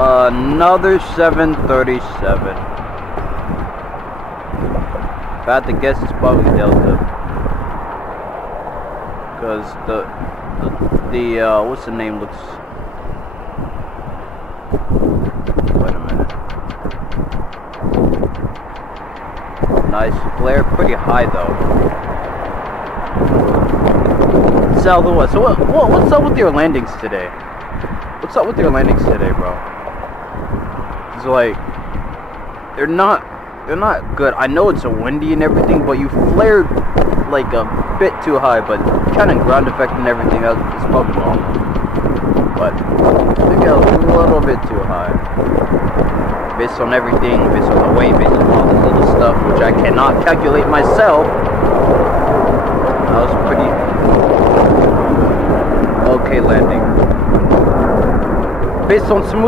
Another 737. If I had to guess, it's probably Delta. Because the what's the name looks... Wait a minute. Nice flare, pretty high though. Southwest. So what's up with your landings today? What's up with your landings today, bro? It's like they're not good. I know it's a windy and everything, but you flared like a bit too high, but kind of ground effect and everything else is probably normal. But maybe a little bit too high. Based on everything, based on the weight, based on all this little stuff, which I cannot calculate myself. That was pretty okay landing. Based on smooth